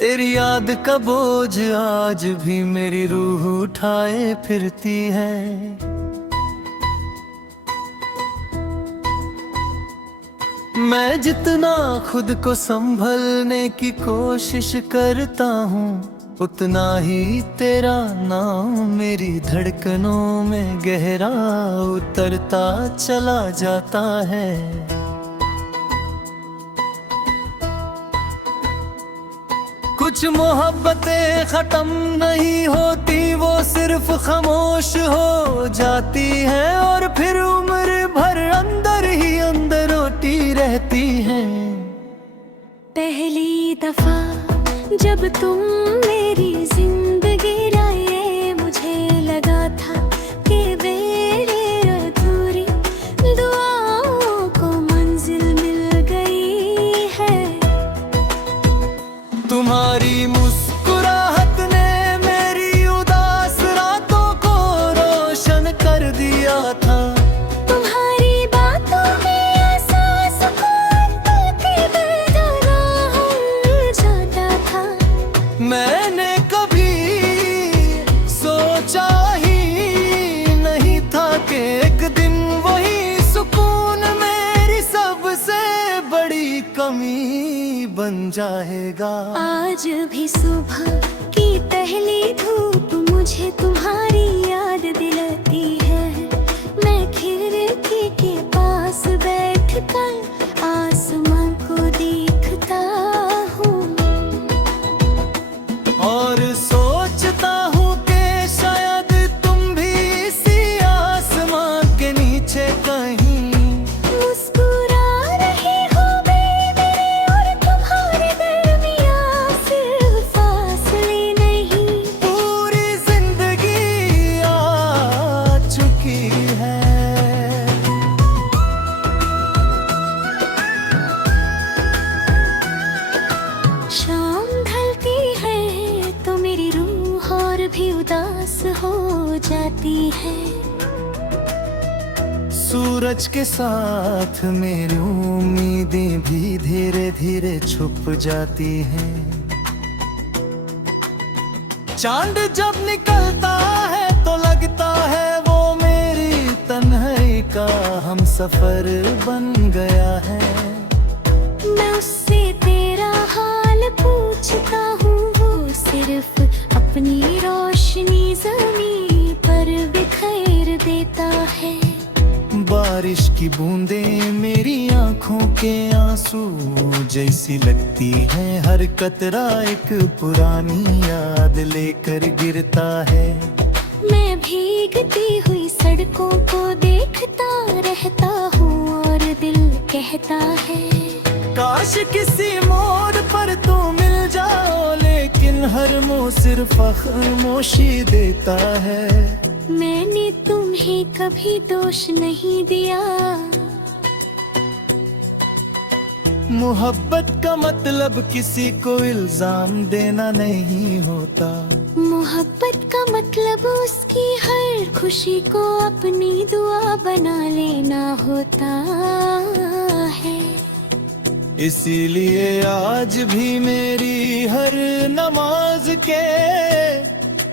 तेरी याद का बोझ आज भी मेरी रूह उठाए फिरती है। मैं जितना खुद को संभलने की कोशिश करता हूँ, उतना ही तेरा नाम मेरी धड़कनों में गहरा उतरता चला जाता है। कुछ मोहब्बतें खत्म नहीं होती, वो सिर्फ खामोश हो जाती हैं और फिर उम्र भर अंदर ही अंदर रोती रहती हैं। पहली दफा जब तुम मेरी जिंदगी लाए, मुझे लगा था कि मेरे अधूरी दुआओं को मंजिल मिल गई है। तुम्हारी मुस्कुराहट ने मेरी उदास रातों को रोशन कर दिया था। तुम्हारी बातों में ऐसा सुकून के बेजाना हो जाता था। मैंने कभी सोचा ही नहीं था कि एक दिन वही सुकून मेरी सबसे बड़ी कमी बन जाएगा। आज भी सुबह की पहली धूप मुझे तुम्हारी याद दिलाती है। मैं खिड़की के पास बैठकर आसमां को देखता हूँ और सोचता हूँ कि शायद तुम भी इसी आसमां के नीचे कहीं मुस्कुरा रहे हो मेरे और तुम्हारे दरमियाँ सिर्फ फासले नहीं। पूरी जिंदगी आ चुकी है। शाम ढलती है तो मेरी रूह और भी उदास हो जाती है। सूरज के साथ मेरी उम्मीदें भी धीरे धीरे छुप जाती हैं। चांद जब निकलता है तो लगता है वो मेरी तन्हाई का हम सफर बन गया है। मैं उससे तेरा हाल पूछता हूँ, वो सिर्फ अपनी रोशनी ज़मीन पर बिखेर देता है। बारिश की बूंदें मेरी आंखों के आंसू जैसी लगती हैं। हर कतरा एक पुरानी याद लेकर गिरता है। मैं भीगती हुई सड़कों को देखता रहता हूँ और दिल कहता है काश किसी मोड़ पर तू मिल जाओ, लेकिन हर मोड़ सिर्फ खामोशी देता है। मैंने तुम्हें कभी दोष नहीं दिया। मोहब्बत का मतलब किसी को इल्जाम देना नहीं होता। मोहब्बत का मतलब उसकी हर खुशी को अपनी दुआ बना लेना होता है। इसीलिए आज भी मेरी हर नमाज के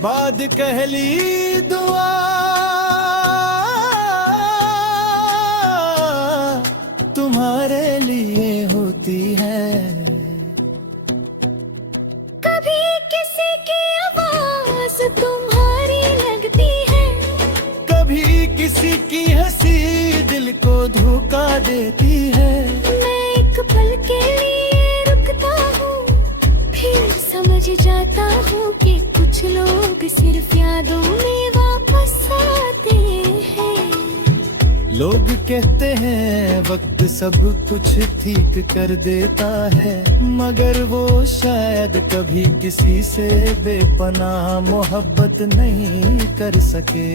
बाद कहली दुआ तुम्हारे लिए होती है। कभी किसी की आवाज तुम्हारी लगती है, कभी किसी की हंसी दिल को धोखा देती है। मैं एक पल के लिए रुकता हूँ, फिर समझ जाता हूँ कि कुछ लोग सिर्फ यादों में वापस आते हैं। लोग कहते हैं वक्त सब कुछ ठीक कर देता है, मगर वो शायद कभी किसी से बेपनाह मोहब्बत नहीं कर सके।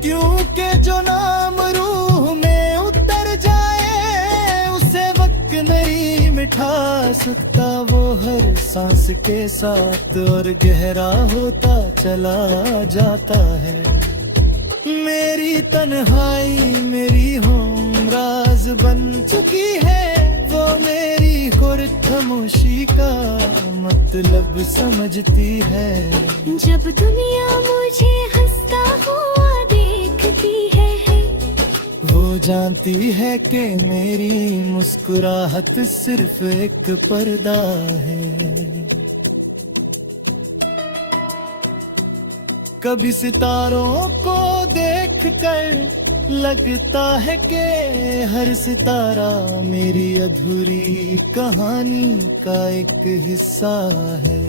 क्योंकि जो नाम रूह में उतर जाए उसे वक्त नहीं मिठा सकता वो हर सांस के साथ, और गहरा होता चला जाता है। मेरी तन्हाई मेरी हमराज बन चुकी है, वो मेरी खुर खामोशी का मतलब समझती है। जब दुनिया मुझे हंसता हुआ देखती है, वो जानती है कि मेरी मुस्कुराहट सिर्फ एक पर्दा है। कभी सितारों को देखकर लगता है कि हर सितारा मेरी अधूरी कहानी का एक हिस्सा है।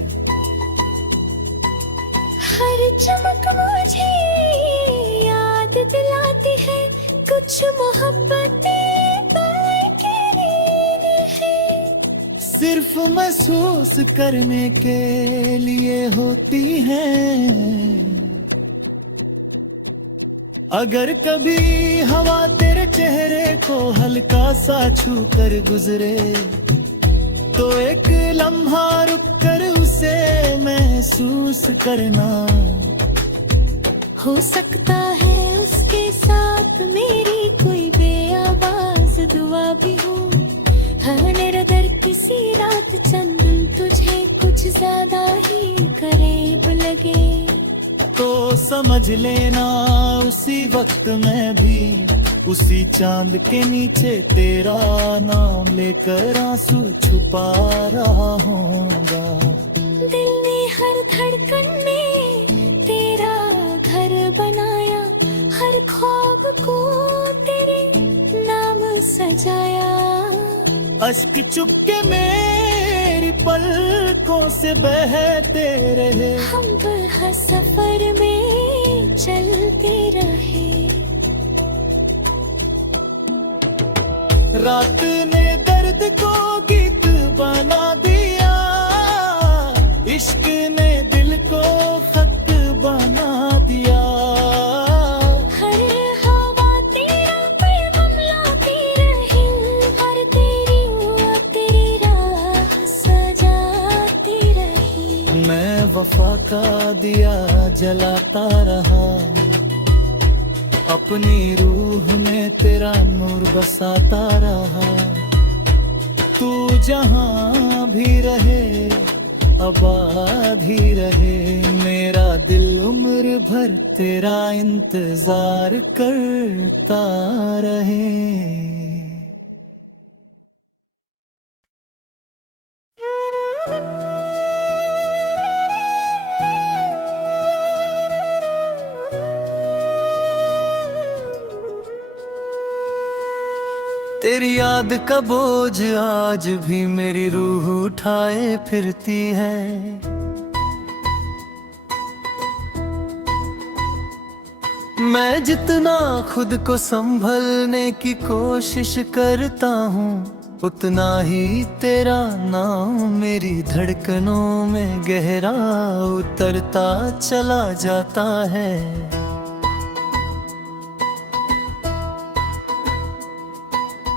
हर चमक मुझे याद दिलाती है, कुछ मोहब्बतें पल के लिए है। सिर्फ महसूस करने के लिए होती हैं। अगर कभी हवा तेरे चेहरे को हल्का सा छू कर गुजरे, तो एक लम्हा रुक कर उसे महसूस करना। हो सकता है उसके साथ मेरी कोई बेआवाज दुआ भी हो। हर अगर किसी रात चंदन तुझे कुछ ज्यादा ही करीब लगे, तो समझ लेना उसी वक्त मैं भी उसी चांद के नीचे तेरा नाम लेकर आंसू छुपा रहा होगा। दिल ने हर धड़कन में तेरा घर बनाया, हर ख्वाब को तेरे नाम सजाया। अश्क चुपके मेरी पलकों से बहते रहे, हम पर हर सफर में चलते रहे। रात ने दर्द को गीत बना दिया, इश्क ने दिल को खत बना दिया। हर हवा तेरा पैगाम लाती रही, हर तेरी राह सजाती रही। मैं वफा का दिया जलाता रहा, अपनी रूह में तेरा नूर बसाता रहा। तू जहां भी रहे आबाद ही रहे, मेरा दिल उम्र भर तेरा इंतजार करता रहे। तेरी याद का बोझ आज भी मेरी रूह उठाए फिरती है। मैं जितना खुद को संभलने की कोशिश करता हूँ, उतना ही तेरा नाम मेरी धड़कनों में गहरा उतरता चला जाता है।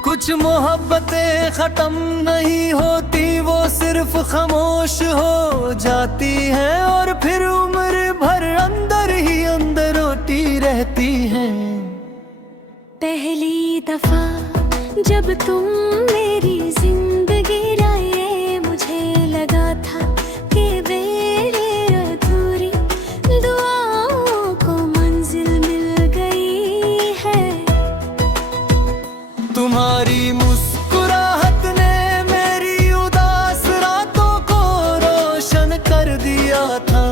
कुछ मोहब्बतें खत्म नहीं होती, वो सिर्फ खामोश हो जाती हैं, और फिर उम्र भर अंदर ही अंदर रोती रहती हैं। पहली दफा जब तुम मेरी जिंदगी लाए, मुझे लगा था कि मेरे अधूरी दुआओं को मंजिल मिल गई है। तुम्हारी मुस्कुराहट ने मेरी उदास रातों को रोशन कर दिया था।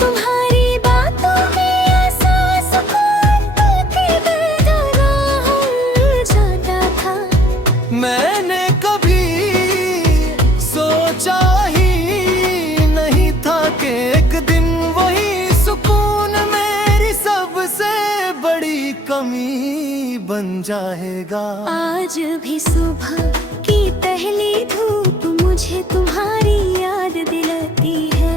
तुम्हारी बातों में एहसास के बेदरा हो जाता था। मैंने कभी सोचा ही नहीं था कि एक दिन वही सुकून मेरी सबसे बड़ी कमी बन जाएगा। आज भी सुबह की पहली धूप मुझे तुम्हारी याद दिलाती है।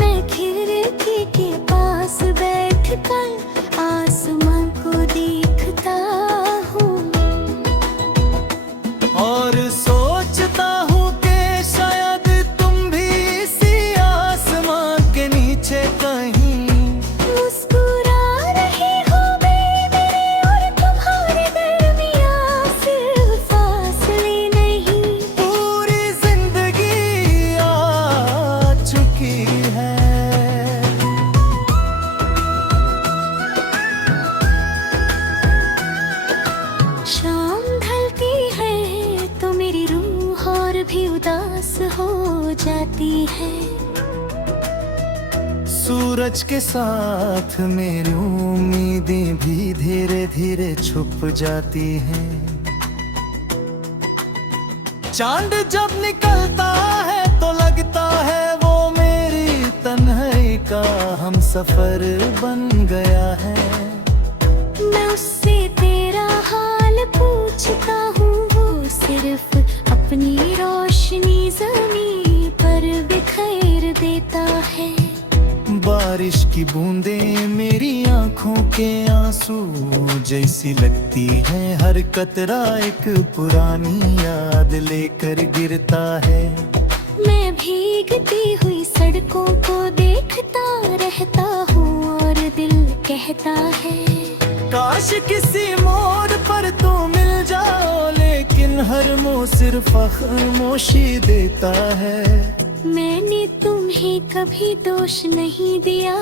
मैं खिड़की के पास बैठकर आसमां को देखता हूँ और सोचता सूरज के साथ मेरी उम्मीदें भी धीरे धीरे छुप जाती हैं। चांद जब निकलता है तो लगता है वो मेरी तन्हाई का हम सफर बन गया है। मैं उससे तेरा हाल पूछता हूँ, वो सिर्फ अपनी रोशनी ज़मीन पर बिखेर देता है। बारिश की बूंदें मेरी आंखों के आंसू जैसी लगती हैं, हर कतरा एक पुरानी याद लेकर गिरता है। मैं भीगती हुई सड़कों को देखता रहता हूँ और दिल कहता है, काश किसी मोड़ पर तू मिल जाओ, लेकिन हर मोड़ सिर्फ खामोशी देता है। मैंने तुम्हें कभी दोष नहीं दिया।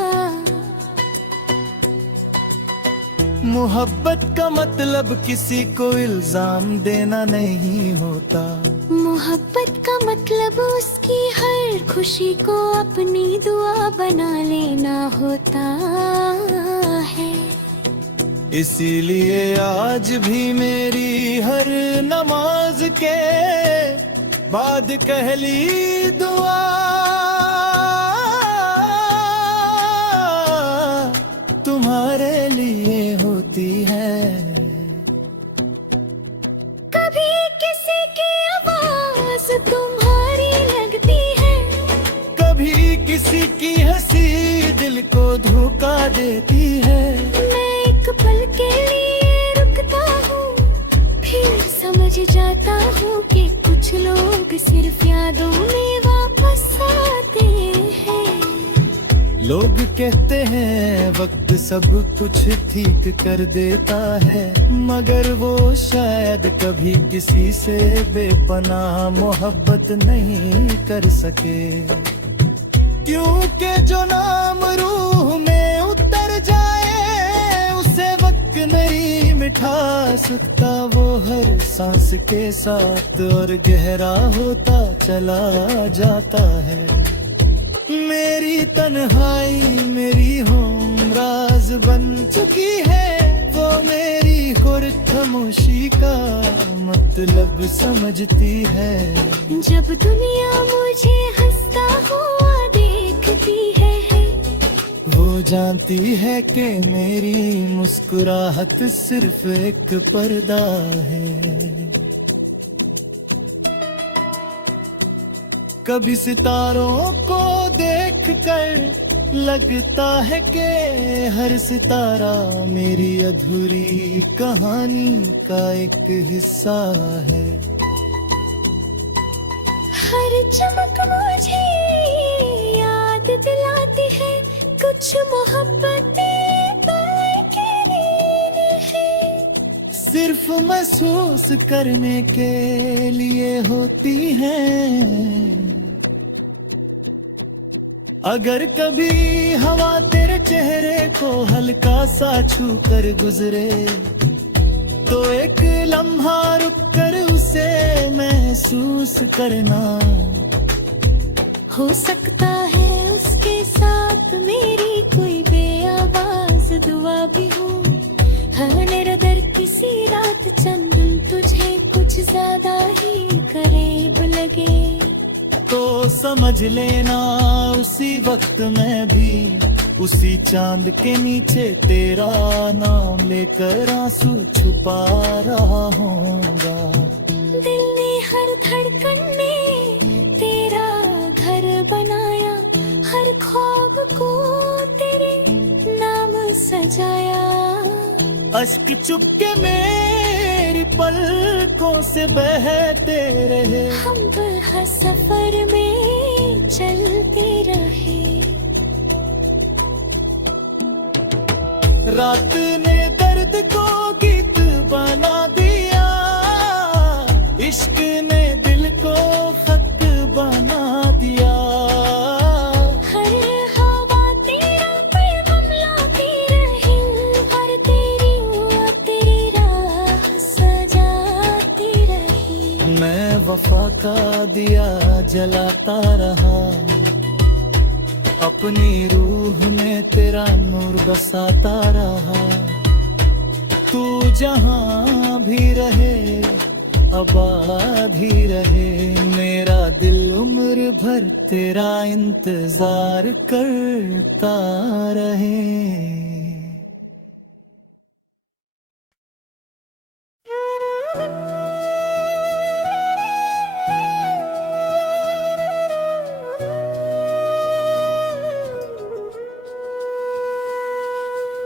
मोहब्बत का मतलब किसी को इल्जाम देना नहीं होता। मोहब्बत का मतलब उसकी हर खुशी को अपनी दुआ बना लेना होता है। इसीलिए आज भी मेरी हर नमाज के बाद कहली दुआ तुम्हारे लिए होती है। कभी किसी की आवाज तुम्हारी लगती है, कभी किसी की हंसी दिल को धोखा देती है। मैं एक पल के लिए रुकता हूँ, फिर समझ जाता हूँ कि कुछ लोग सिर्फ यादों में वापस आते हैं। लोग कहते हैं वक्त सब कुछ ठीक कर देता है, मगर वो शायद कभी किसी से बेपनाह मोहब्बत नहीं कर सके। क्योंकि जो नाम रूह में उतर जाए उसे वक्त नहीं मिठा सकता, वो हर सांस के साथ और गहरा होता चला जाता है। मेरी तन्हाई मेरी हमराज बन चुकी है, वो मेरी खुर खामोशी का मतलब समझती है। जब दुनिया मुझे हंसता हुआ देखती है, वो जानती है कि मेरी मुस्कुराहट सिर्फ एक पर्दा है। कभी सितारों को देखकर लगता है कि हर सितारा मेरी अधूरी कहानी का एक हिस्सा है। हर चमक मुझे याद दिलाती है, कुछ मोहब्बतें पल के लिए है, सिर्फ महसूस करने के लिए होती हैं। अगर कभी हवा तेरे चेहरे को हल्का सा छू कर गुजरे, तो एक लम्हा रुक कर उसे महसूस करना। हो सकता है उसके साथ मेरी कोई बेआवाज दुआ भी हो। हर दर किसी रात चंदन तुझे कुछ ज्यादा ही करीब लगे, तो समझ लेना उसी वक्त मैं भी उसी चांद के नीचे तेरा नाम लेकर आंसू छुपा रहा होगा। दिल ने हर धड़कन में तेरा घर बनाया, हर ख्वाब को तेरे नाम सजाया। अश्क चुपके मेरी पलकों से बहते रहे, हम हर सफर में चलते रहे। रात ने दर्द को गीत बना दिया, इश्क ने दिल को खत बना दिया। हर हवा तेरा पैगाम लाती रही, हर तेरी तेरी राह सजाती रही। मैं वफा का दिया जलाता रहा, अपनी रूह में तेरा नूर बसाता रहा। तू जहां भी रहे आबाद ही रहे, मेरा दिल उम्र भर तेरा इंतजार करता रहे।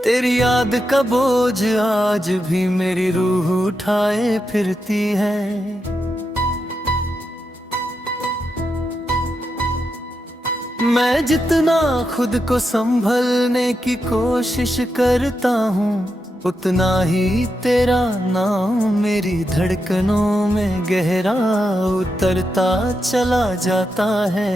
तेरी याद का बोझ आज भी मेरी रूह उठाए फिरती है। मैं जितना खुद को संभलने की कोशिश करता हूँ, उतना ही तेरा नाम मेरी धड़कनों में गहरा उतरता चला जाता है।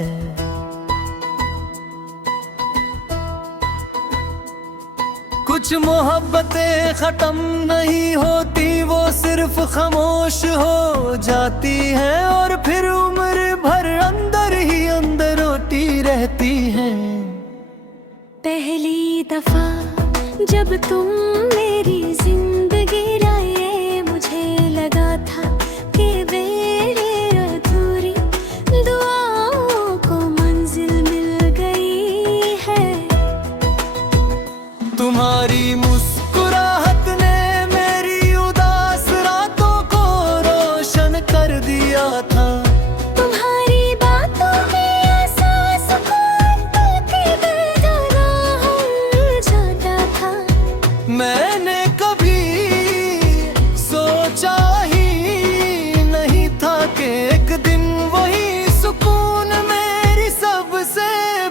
कुछ मोहब्बतें खत्म नहीं होती, वो सिर्फ खामोश हो जाती है और फिर उम्र भर अंदर ही अंदर रोती रहती है। पहली दफा जब तुम मेरी जिंदगी लाए, मुझे लगा था कि मेरे अधूरी दुआओं को मंजिल मिल गई है। तुम्हारी मुस्कुराहट ने मेरी उदास रातों को रोशन कर दिया था। तुम्हारी बातों में ऐसा सुकून था कि बेजाना हो जाता था। मैंने कभी सोचा ही नहीं था कि एक दिन वही सुकून मेरी सबसे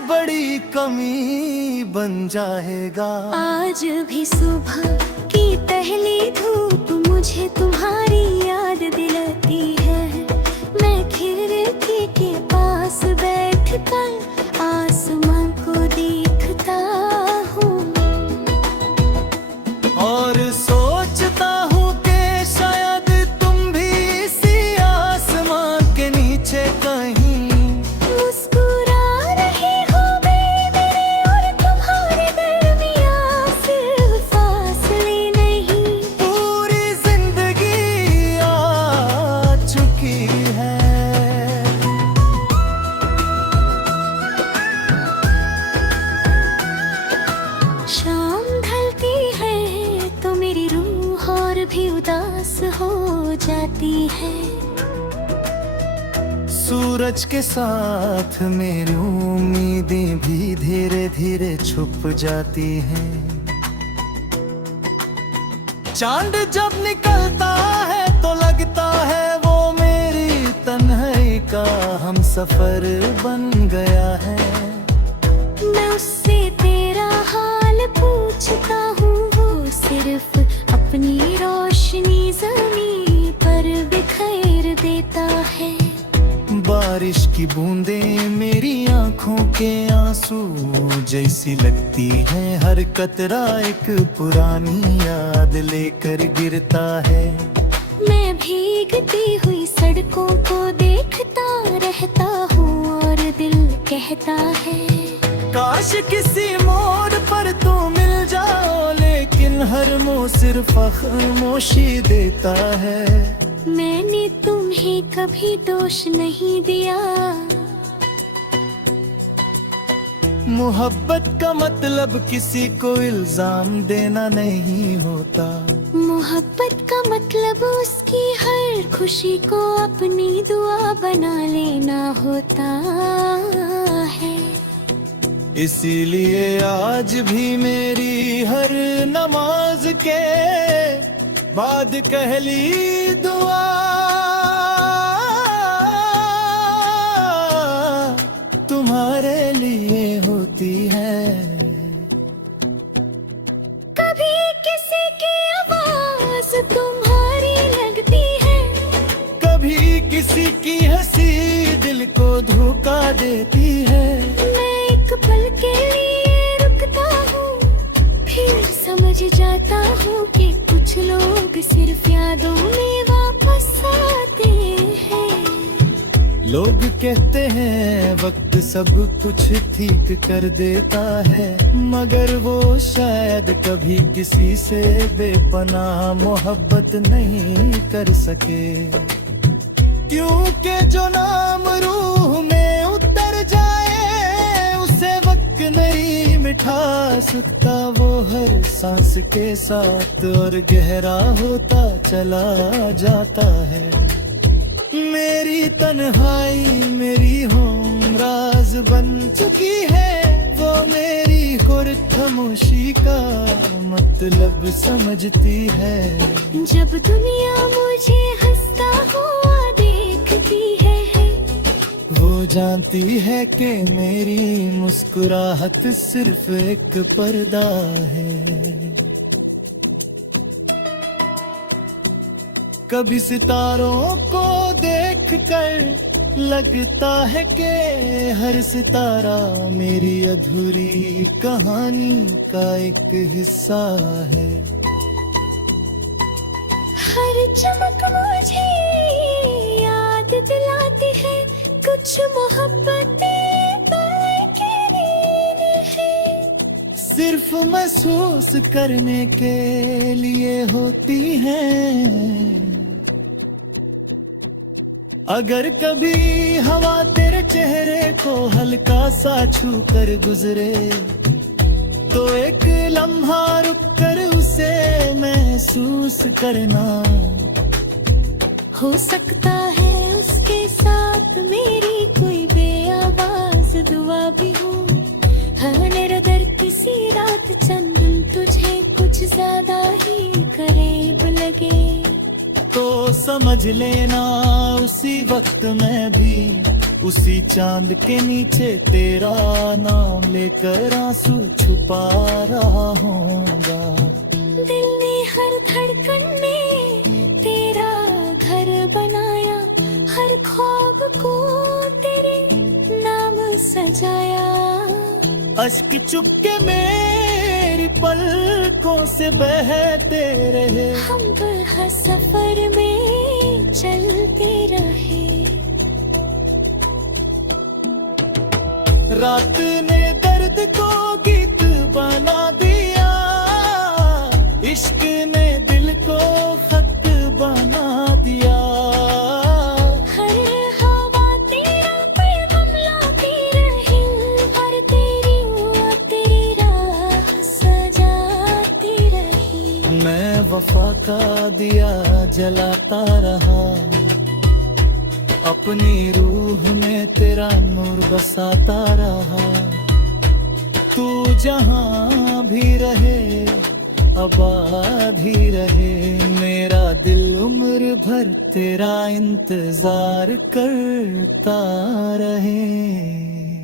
बड़ी कमी बन जाएगा। आज भी सुबह की पहली धूप मुझे तुम्हारी याद दिलाती है। मैं खिड़की के पास बैठकर आसमां को देखता हूँ और सोचता हूँ कि शायद तुम भी इसी आसमां के नीचे कहीं मुस्कुरा रही हो मेरे और तुम्हारे दरमियाँ सिर्फ फासले नहीं। पूरी जिंदगी आ चुकी है। शाम ढलती है तो मेरी रूह और भी उदास हो जाती है। सूरज के साथ मेरी उम्मीदें भी धीरे धीरे छुप जाती हैं। चांद जब निकलता है तो लगता है वो मेरी तन्हाई का हम सफर बन गया है। मैं उससे तेरा हाल पूछता हूँ, वो सिर्फ अपनी रोशनी ज़मीन पर बिखेर देता है। बारिश की बूंदें मेरी आंखों के आंसू जैसी लगती हैं। हर कतरा एक पुरानी याद लेकर गिरता है। मैं भीगती हुई सड़कों को देखता रहता हूँ और दिल कहता है काश किसी मोड़ पर तू मिल जाओ, लेकिन हर मोड़ सिर्फ खामोशी देता है। मैंने तुम्हें कभी दोष नहीं दिया। मोहब्बत का मतलब किसी को इल्जाम देना नहीं होता। मोहब्बत का मतलब उसकी हर खुशी को अपनी दुआ बना लेना होता है। इसीलिए आज भी मेरी हर नमाज के बाद कहली दुआ तुम्हारे लिए होती है। कभी किसी की आवाज तुम्हारी लगती है, कभी किसी की हंसी दिल को धोखा देती है। मैं एक पल के लिए रुकता हूँ, फिर समझ जाता हूँ कि कुछ लोग सिर्फ यादों में वापस आते हैं। लोग कहते हैं वक्त सब कुछ ठीक कर देता है, मगर वो शायद कभी किसी से बेपनाह मोहब्बत नहीं कर सके। क्योंकि जो नाम रूह में उतर जाए उसे वक्त नहीं मिठा सकता, वो हर सांस के साथ और गहरा होता चला जाता है। मेरी तन्हाई मेरी हमराज बन चुकी है, वो मेरी खुर खामोशी का मतलब समझती है। जब दुनिया मुझे हंसता हुआ देखती है, वो जानती है कि मेरी मुस्कुराहट सिर्फ एक पर्दा है। कभी सितारों को देखकर लगता है कि हर सितारा मेरी अधूरी कहानी का एक हिस्सा है। हर चमक मुझे याद दिलाती है कुछ मोहब्बतें बेयकीन है। सिर्फ महसूस करने के लिए होती हैं। अगर कभी हवा तेरे चेहरे को हल्का सा छू कर गुजरे, तो एक लम्हा रुक कर उसे महसूस करना। हो सकता है उसके साथ मेरी कोई बेआवाज दुआ भी हो। हर अगर किसी रात चंदन तुझे कुछ ज्यादा ही करीब लगे, तो समझ लेना उसी वक्त मैं भी उसी चांद के नीचे तेरा नाम लेकर आंसू छुपा रहा होऊंगा। दिल ने हर धड़कन में तेरा घर बनाया, हर ख्वाब को तेरे नाम सजाया। अश्क चुपके मेरी पलकों से बहते रहे, हम हर सफर में चलते रहे। रात ने दर्द को गीत बना दिया, इश्क ने दिल को खत बना दिया। हर हवा तेरा पैगाम लाती रही, हर तेरी राह सजाती रही। मैं वफा का दिया जलाता रहा, अपनी रूह में तेरा नूर बसाता रहा। तू जहां भी रहे आबाद ही रहे, मेरा दिल उम्र भर तेरा इंतजार करता रहे।